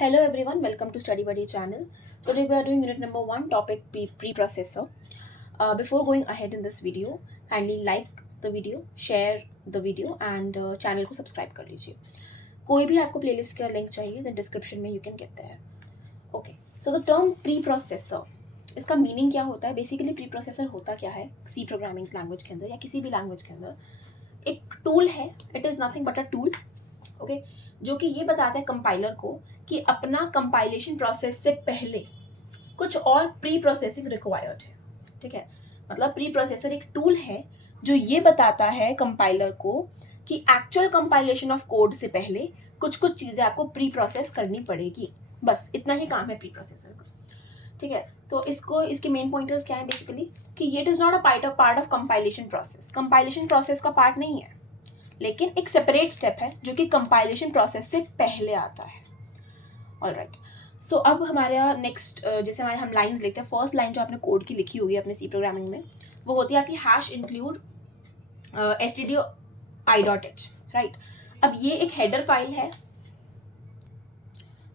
Hello everyone, welcome to Study Buddy channel. Today we are doing unit number 1 topic preprocessor. Before going ahead in this video, kindly like the video, share the video and channel को subscribe कर लीजिए. कोई भी आपको playlist का link चाहिए then description में you can get there. Okay, so the term preprocessor, इसका मीनिंग क्या होता है? बेसिकली प्रीप्रोसेसर होता क्या है सी प्रोग्रामिंग लैंग्वेज के अंदर या किसी भी लैंग्वेज के अंदर एक टूल है. It is nothing but a tool, okay, जो कि ये बताता है कंपाइलर को कि अपना कंपाइलेशन प्रोसेस से पहले कुछ और प्री प्रोसेसिंग रिक्वायर्ड है. ठीक है, मतलब प्री प्रोसेसर एक टूल है जो ये बताता है कंपाइलर को कि एक्चुअल कंपाइलेशन ऑफ कोड से पहले कुछ कुछ चीज़ें आपको प्री प्रोसेस करनी पड़ेगी. बस इतना ही काम है प्री प्रोसेसर का. ठीक है, तो इसके मेन पॉइंटर्स क्या है बेसिकली कि ये it is not a part of compilation process. Compilation process का पार्ट नहीं है, लेकिन एक सेपरेट स्टेप है जो कि कंपाइलेशन प्रोसेस से पहले आता है. ऑलराइट, सो अब हमारा नेक्स्ट जैसे हम लाइंस लिखते हैं. फर्स्ट लाइन जो आपने कोड की लिखी होगी अपने सी प्रोग्रामिंग में वो होती है आपकी हैश इंक्लूड stdio.i.h. राइट, अब ये एक हेडर फाइल है.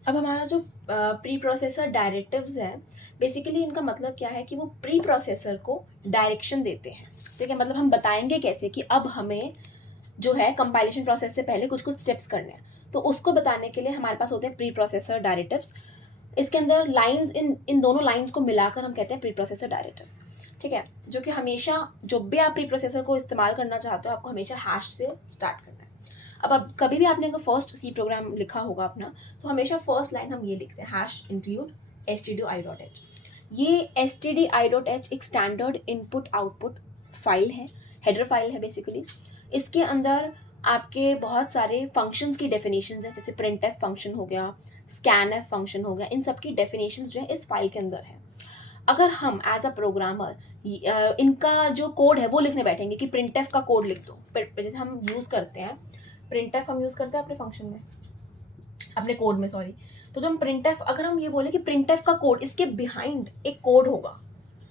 अब हमारा जो प्री प्रोसेसर डायरेक्टिव्स है बेसिकली इनका मतलब क्या है कि वो प्री प्रोसेसर को डायरेक्शन देते हैं. ठीक है, मतलब हम बताएंगे कैसे कि अब हमें जो है कंपाइलेशन प्रोसेस से पहले कुछ कुछ स्टेप्स करने हैं. तो उसको बताने के लिए हमारे पास होते हैं प्री प्रोसेसर डायरेक्टिव्स. इसके अंदर लाइंस इन दोनों लाइंस को मिलाकर हम कहते हैं प्री प्रोसेसर डायरेक्टिव्स. ठीक है, जो कि हमेशा जब भी आप प्री प्रोसेसर को इस्तेमाल करना चाहते हो आपको हमेशा हैश से स्टार्ट करना है. अब कभी भी आपने अगर फर्स्ट सी प्रोग्राम लिखा होगा अपना तो हमेशा फर्स्ट लाइन हम ये लिखते हैं हैश इंक्लूड stdio.i.h. ये stdio.i.h एक स्टैंडर्ड इनपुट आउटपुट फाइल है, हेडर फाइल है बेसिकली. इसके अंदर आपके बहुत सारे फंक्शंस की डेफिनेशंस हैं, जैसे printf फंक्शन हो गया, scanf फंक्शन हो गया. इन सब की डेफिनेशंस जो है इस फाइल के अंदर है. अगर हम एज अ प्रोग्रामर इनका जो कोड है वो लिखने बैठेंगे कि printf का कोड लिख दो, जैसे हम यूज़ करते हैं printf हम यूज़ करते हैं अपने फंक्शन में, अपने कोड में, सॉरी. तो जो हम printf, अगर हम ये बोले कि printf का कोड, इसके बिहाइंड एक कोड होगा,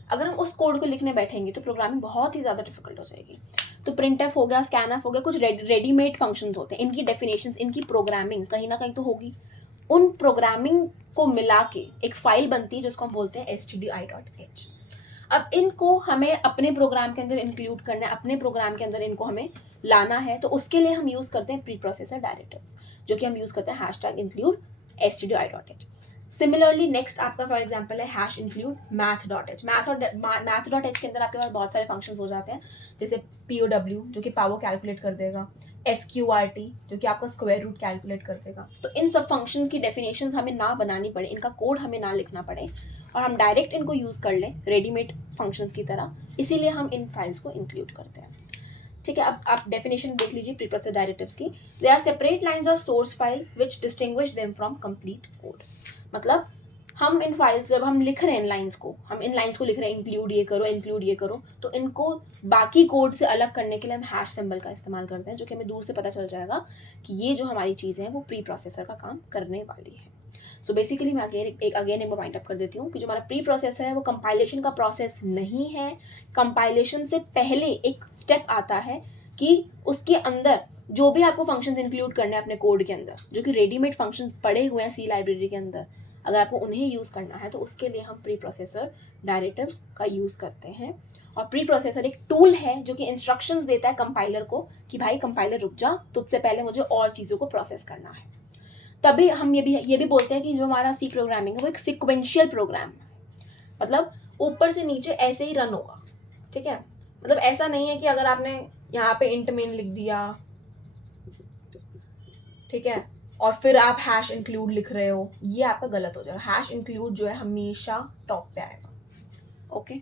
अगर हम उस कोड को लिखने बैठेंगे तो प्रोग्रामिंग बहुत ही ज़्यादा डिफिकल्ट हो जाएगी. तो printf हो गया, scanf हो गया, कुछ रेडीमेड फंक्शंस होते हैं. इनकी डेफिनेशंस, इनकी प्रोग्रामिंग कहीं ना कहीं तो होगी. उन प्रोग्रामिंग को मिला के एक फाइल बनती है जिसको हम बोलते हैं stdio.h. अब इनको हमें अपने प्रोग्राम के अंदर इंक्लूड करना है, अपने प्रोग्राम के अंदर इनको हमें लाना है. तो उसके लिए हम यूज़ करते हैं प्री प्रोसेसर डायरेक्टिव्स, जो कि हम यूज़ करते हैं hashtag include stdio.i.h. Similarly next आपका फॉर एग्जांपल है हैश इंक्लूड math.h. math.h के अंदर आपके पास बहुत सारे फंक्शंस हो जाते हैं, जैसे POW जो कि पावर कैलकुलेट कर देगा, SQRT जो कि आपका स्क्वायर रूट कैलकुलेट कर देगा. तो इन सब फंक्शंस की डेफिनेशंस हमें ना बनानी पड़े, इनका कोड हमें ना लिखना पड़े और हम डायरेक्ट इनको यूज़ कर लें रेडीमेड फंक्शंस की तरह, इसीलिए हम इन फाइल्स को इंक्लूड करते हैं. ठीक है, अब आप डेफिनेशन देख लीजिए प्री प्रोसेसर डायरेक्टिव्स की. They are separate lines of source file which distinguish them from complete code. मतलब हम इन फाइल्स, जब हम लिख रहे हैं हम इन लाइंस को लिख रहे हैं इंक्लूड ये करो, तो इनको बाकी कोड से अलग करने के लिए हम हैश सिंबल का इस्तेमाल करते हैं, जो कि हमें दूर से पता चल जाएगा कि ये जो हमारी चीज़ें हैं वो प्री प्रोसेसर का काम करने वाली है. सो बेसिकली मैं अगेन एक पॉइंट अप कर देती हूँ कि जो हमारा प्री प्रोसेसर है वो कंपाइलेशन का प्रोसेस नहीं है. कंपाइलेशन से पहले एक स्टेप आता है कि उसके अंदर जो भी आपको फंक्शंस इंक्लूड करने हैं अपने कोड के अंदर, जो कि रेडीमेड फंक्शंस पड़े हुए हैं सी लाइब्रेरी के अंदर, अगर आपको उन्हें यूज़ करना है तो उसके लिए हम प्री प्रोसेसर डायरेक्टिव्स का यूज़ करते हैं. और प्री प्रोसेसर एक टूल है जो कि इंस्ट्रक्शंस देता है कंपाइलर को कि भाई कंपाइलर रुक जा, तुझसे पहले मुझे और चीज़ों को प्रोसेस करना है. तभी हम ये भी बोलते हैं कि जो हमारा सी प्रोग्रामिंग है वो एक सिक्वेंशियल प्रोग्राम है, मतलब ऊपर से नीचे ऐसे ही रन होगा. ठीक है, मतलब ऐसा नहीं है कि अगर आपने यहाँ पे इंट मेन लिख दिया, ठीक है, और फिर आप हैश इंक्लूड लिख रहे हो, ये आपका गलत हो जाएगा. हैश इंक्लूड जो है हमेशा टॉप पे आएगा. Okay,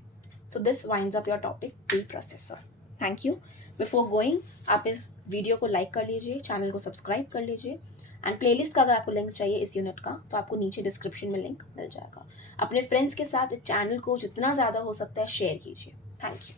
so this winds up your topic pre processor. Thank you. Before going आप इस वीडियो को लाइक कर लीजिए, चैनल को सब्सक्राइब कर लीजिए एंड प्लेलिस्ट का अगर आपको लिंक चाहिए इस यूनिट का तो आपको नीचे डिस्क्रिप्शन में लिंक मिल जाएगा. अपने फ्रेंड्स के साथ इस चैनल को जितना ज़्यादा हो सकता है शेयर कीजिए. Thank you.